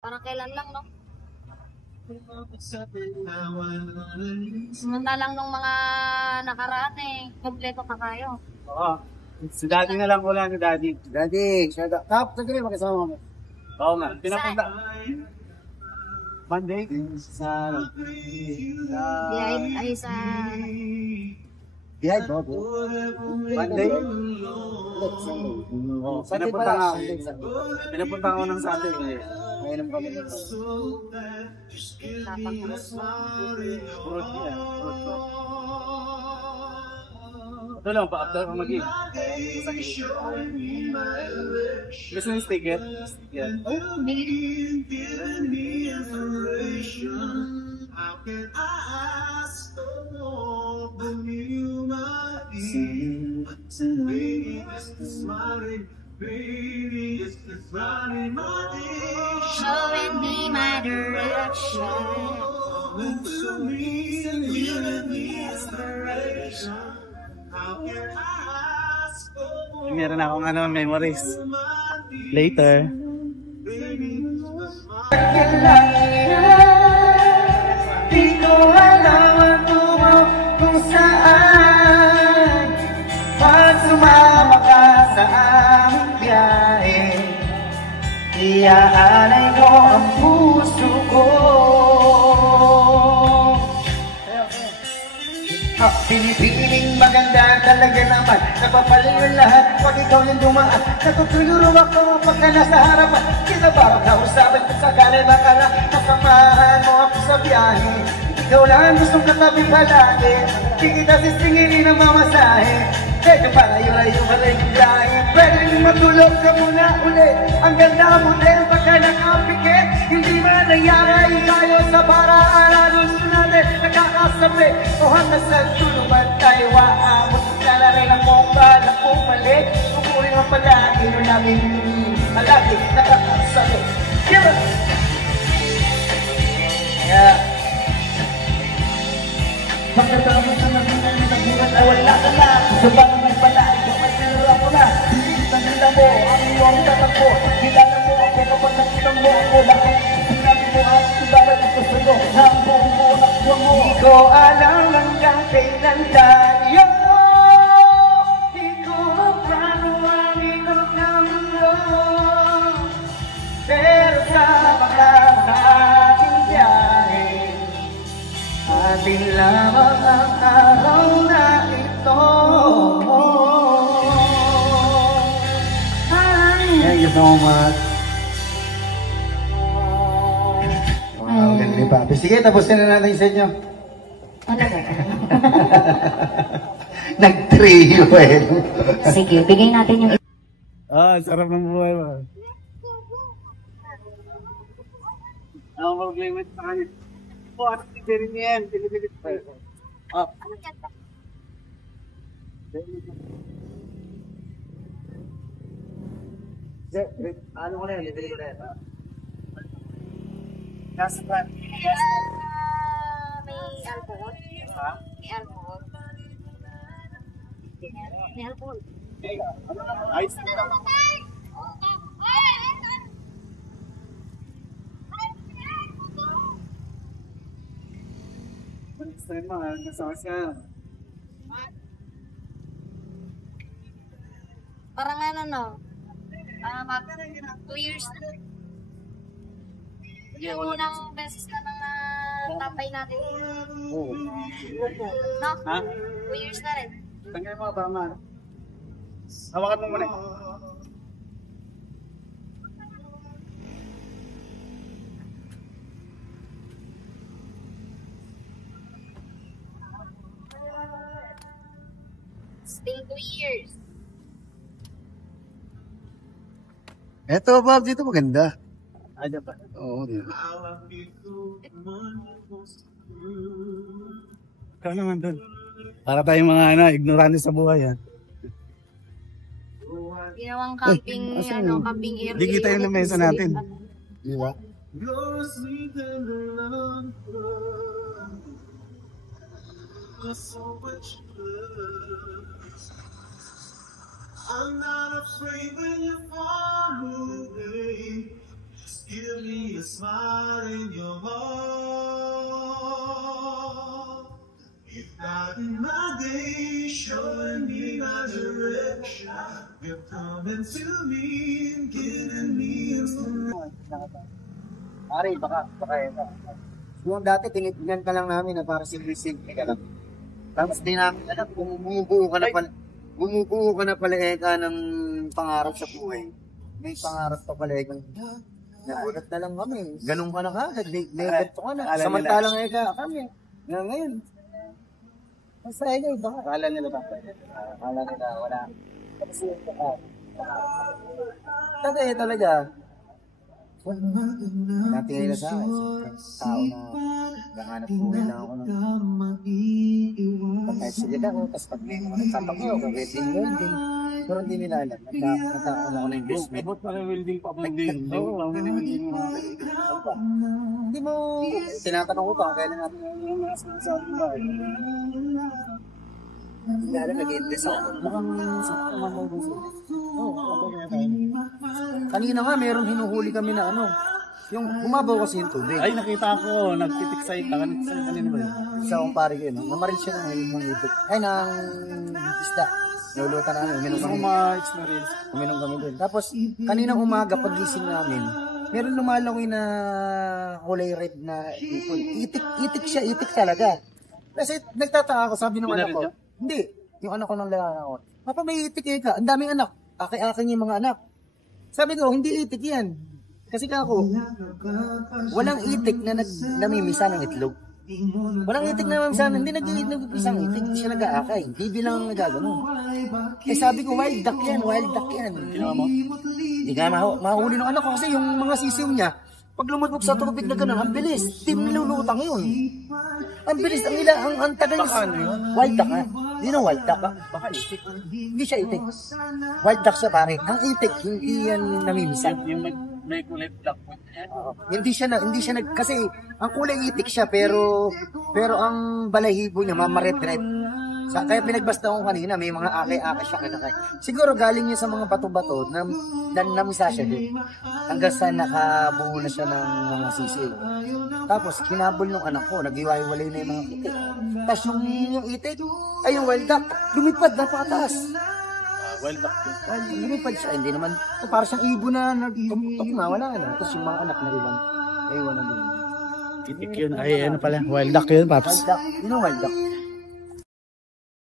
Parang kailan lang, no? Samantalang nung mga nakaraan kompleto pa kayo. Oo. Si Daddy na lang wala ni Daddy. Daddy, shout out. Tap, tagay makasama mo. Oo nga. Pinapunta. Monday? Sa... Ay, sa... Behind mo, Monday? Oo. Sunday Pinapunta pala. nga. Pinapunta ako ng Sunday. Ngayon kami dito. Purot niya. Ito lang, pa-after ko mag-in. Gusto niyo sticker? Sticker. Showing me my direction. Meron akong memories. Later. Di ko alam ang tungo kung saan pag sumama ka sa aming biyahe, iaalay ko ang puso ko. Pinipiling maganda talaga naman, napapaling ang lahat pag ikaw yung dumaan. Natutuluro ako pagka nasa harapan, kinabahan na usapan kung sakali makala kasamahan mo ako sa biyahe. Ikaw lang ang gustong katabi palagi, di kita sisingilin ang mamasahe. Medyo palayo-layo pala yung biyahe, pwedeng matulog ka muna uli. Ang ganda mo din pagka nakapikit, hindi man nangyari tayo sa paraan. Alos natin nakakasabi, o hanggang sa tuluban tayo aamot. Sana rin ang mong balak kong mali, pupuri mo palagi nung namin palagi nakakasabi. Diba? Yeah. Pagkatapos na nabinan ng buwan ay wala ka na. Sa bagay pala, ikaw ay nilala ko na. Pilitan nila mo ang iyong tatakbo. Kilala mo ako kapag nakita mo ako. Lahat sinabi mo ang ibarat at gusto na ang buong mo nakwa mo. Di ko alam hanggang kailan tayo. Di ko paano ang ikot ng mundo. Pero sama ka sa ating biyahe, atin lamang ang araw na ito. Thank you so much. Wow, ganda pa. Sige, tapusin na natin sa inyo. Nag-trio eh. Sige, bigay natin yung... Sarap ng buhay mo. Ang problema sa kanya. At hindi rin yan. Pinipilit pa. Ano yan ba? Ano ko na yun? Libre ko na yun. Nasa plan. May alcohol? Ha? May alcohol? May alcohol? Ayos na lang. Next time mo, nasawas ka. Parang ano, no? 2 years na. Yung unang beses na nang natapay natin. Oo. No? Ha? 2 years na rin. Tanggalin mo ka tama. Hawakan mo muna. Still 2 years. Eto, Bob, dito maganda. Ayan pa. Oo, di ba? Ikaw naman doon. Para tayong mga ignorante sa buhay. Ginawang camping, camping area. Hindi kita yung lamesa natin. Di ba? I'm not afraid when you're far away. Give me a smile in your heart. You've gotten my day, showing me my direction. You're coming to me and giving me inspiration. Pare, baka yun. Yung dati, tinitignan ka lang namin na para simple-simple ka lang. Tapos di namin alam, bumubuo ka na pala eka ng pangarap sa buhay. May pangarap pa pala eka. Nagulat na lang kami. Ganun ka na kagad. Ganito ka na. Samantalang eka kami. Ngayon. Basta eka, baka. Akala nila wala. Kasi Tatay talaga. Natingin na sa akin. Tao na nakahanap buhay na ako. Kahit sige na ako, tapos pag nagtatak ko, wedding. Pero hindi nila alam. Nagtatakon ako na investment. Ba't parang welding pa ang welding? Oo, hindi mo, tinatanong ko pa, kailan natin yung sinasabi ba? Hindi alam, nag-invest ako. Mukhang kanina nga, meron hinuhuli kami na ano. Yung bumabaw kasi yung tubig. Ay, nakita ko. Nagtitiksay ka. Kanina ba yun? Isa akong pare ko yun. Namaril siya ng ibig. Ay, ng isda. Naulutan namin. Gusto ko ma-experience. Uminom kami doon. Tapos, kaninang umaga, pagising namin, meron lumalangoy na kulay red na ipon. Itik siya, itik talaga. Kasi nagtataka ako, sabi ng anak ko, hindi, yung anak ko ng lalaki ako, Papa, may itik ka. Ang daming anak. Aki-akin yung mga anak. Sabi ko, hindi itik yan. Kasi ako, walang itik na namimisa ng itlog. Walang itik na namimisa, hindi nag-iisang itik. Hindi siya nag-aakay. Hindi bilang nagagano. Eh sabi ko, wild duck yan. Ginawa mo? Hindi nga mahuli ng anak ko kasi yung mga sisiw niya, pag lumutmok sa tubig na gano'n, ang bilis. Hindi mo nilulutang yun. Ang bilis, ang tagal niya. Wild duck ha? Hindi na wild duck ha? Baka itik. Hindi siya itik. Wild duck siya pare. Ang itik, hindi yan namimisa. Yung may kulay black. Hindi siya kasi ang kulay itik siya pero ang balahibo niya mamaret-ret. Kaya pinagbasta ko kanina may mga aki-aki siya kinakay. Siguro galing niya sa mga bato-bato na namisa siya din. Hanggang sa nakabuo na siya ng mga sisiw. Tapos kinabol ng anak ko, nag-iwalay na yung mga itik. Tapos yung itik ay yung wild duck, lumipad na pataas. Wild duck. Lumipad siya, hindi naman, para siyang ibon na nagtutok na, wala na. Tapos yung mga anak na iwan na din. Itik yun. Ay, ano pala? Wild duck yun, Paps. Wild duck, yun ang wild duck.